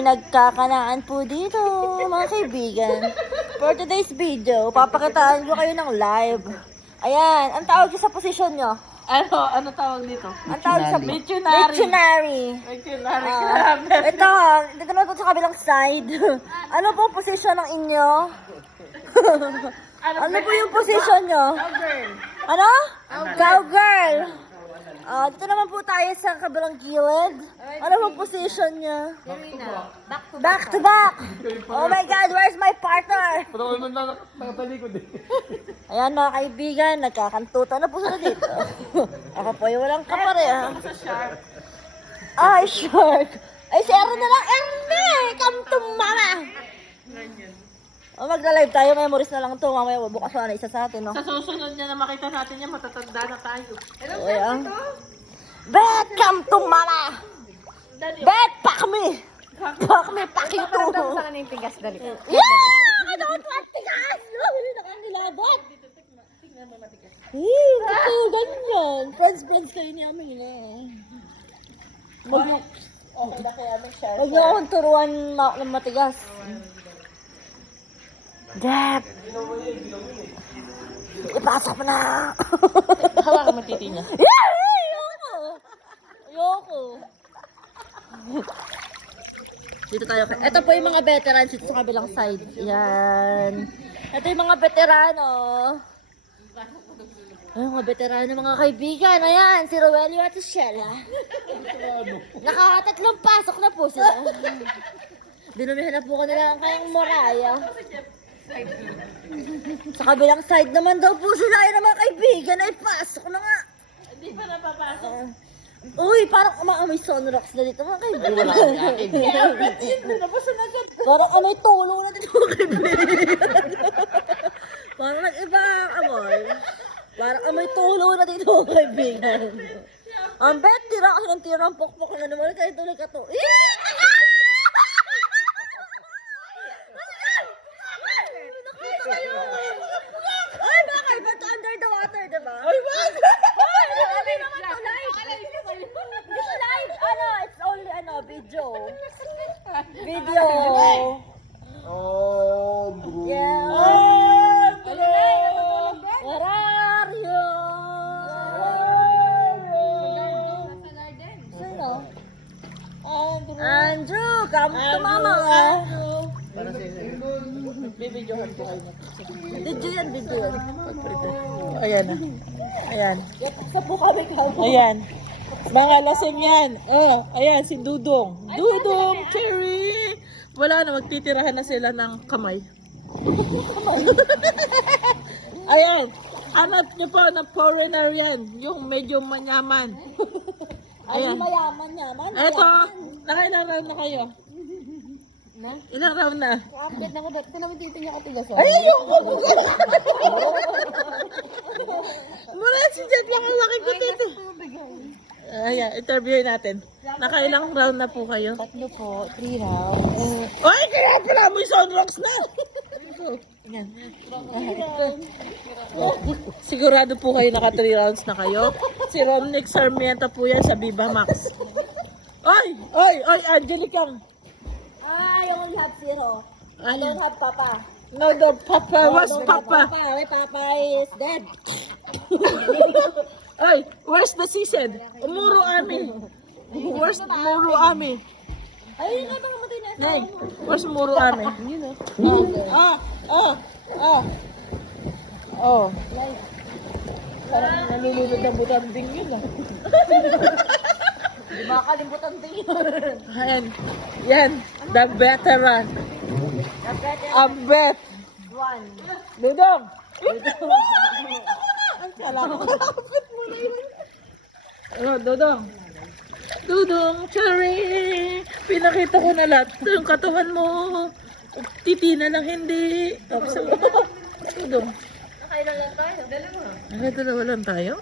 may nagkakanaan po dito, mga kaibigan. For today's video, papakitaan ko kayo ng live. Ayan, ang tawag nyo sa posisyon nyo? Ano tawag dito? Ang tawag sa Missionary. missionary. Missionary. Ito, dito naman po sa kabilang side. Ano po posisyon ng inyo? Ano po yung posisyon nyo? Cowgirl. Ano? Cowgirl. Dito naman po tayo sa kabilang gilid. Ano po position niya? Back to back. Oh my God, where's my partner? Ayan mga kaibigan, nagkakantutan na po sila dito. Ako po yung walang kapareha. Ay, shark. Ay, si Aaron na lang. Erne, come to mama. Magla-live tayo, memories na lang to. Mamaya bukas na isa sa atin, no? Sa susunod niya na makita natin yan, matatanda na tayo. Ayan. Bet, come to mama. Bet, pack me. Pack me, pack you too. Parang sa kanina yung tigas, dali. Yeah! I don't want tigas! No, hindi na kami labot. Ito, ganyan. Friends kayo ni Amin eh. Okay na kaya may share. Huwag niyo akong turuan ng matigas. Dep! Ipasok mo na! Hawakan mo titi niya. Ayoko! Dito tayo. Ito po yung mga veterans dito sa kabilang side. Yan. Ito yung mga veterano. Ay, mga veterano, mga kaibigan. Ayan, si Roelio at si Sheila. Nakakatatlong pasok na po sila. Dinumihan na po ko nila ang kayang Moraya. Sa kabilang side naman daw po sila yung mga kaibigan ay pasok na nga. Hindi pa napapasok. Uy, parang umaamoy sunrocks na dito mga kaibigan. Nabuso na agad. Parang amoy tulo na dito mga kaibigan. Parang nag-iba ang amoy. Parang amoy tulo na dito mga kaibigan. Ang bet, tira kasi ng tira ang pokpok na naman. Kaya tuloy ka to. Ay, bakit? Ba't under the water, diba? Ay, wag! Ay, hindi naman to live. Hindi to live. It's only, video. Video. Yeah. Where are you? Sino? Andrew, come to mama. Bibidyohan ko kayo. Video yan. Ayan na. Ayan. Sa po kami Ayan. Mga lasing yan. Oh, ayan si Dudong. Dudong, Cherry. Wala na, magtitirahan na sila ng kamay. Ayan. Hanap niyo po ng foreigner yan. Yung medyo manyaman. Ayan. Ayan. Mayaman. Eto, nakailang round na kayo? Ilang round na? Update na ko dito. Naman titingnan ko tigas. Ay, yung mula si Jet lang ang laki ko dito. Ayan, interviewin natin. Nakailang round na po kayo? 3 po. 3 rounds. Ay, kaya pala mo yung sunrocks na! Ayan. Sigurado po kayo naka 3 rounds na kayo. Si Romnick Sarmiento po yan sa Viva Max. Ay, Angelicang. I only have 0. I don't have Papa. No, Papa. Where's Don't have Papa? My Papa is dead. Ay, where's the season? Umuro Ami. Where's Muro Ami? Ayun nga bang matay na. Nay, where's Muro Ami? Oh. Parang nalulunod na butanding yun ah. Di ba kalimutan din yun? Ayan. Yan. The veteran. Ambet. 1. Dudong. Ang kalapit mo na yun. Oh, Dudong. Dudong, Cherry. Pinakita ko na lahat. Yung katawan mo. Titi na lang hindi. Tapos ang Dudong. Nakailan lang tayo? 2. Dalawa lang tayo?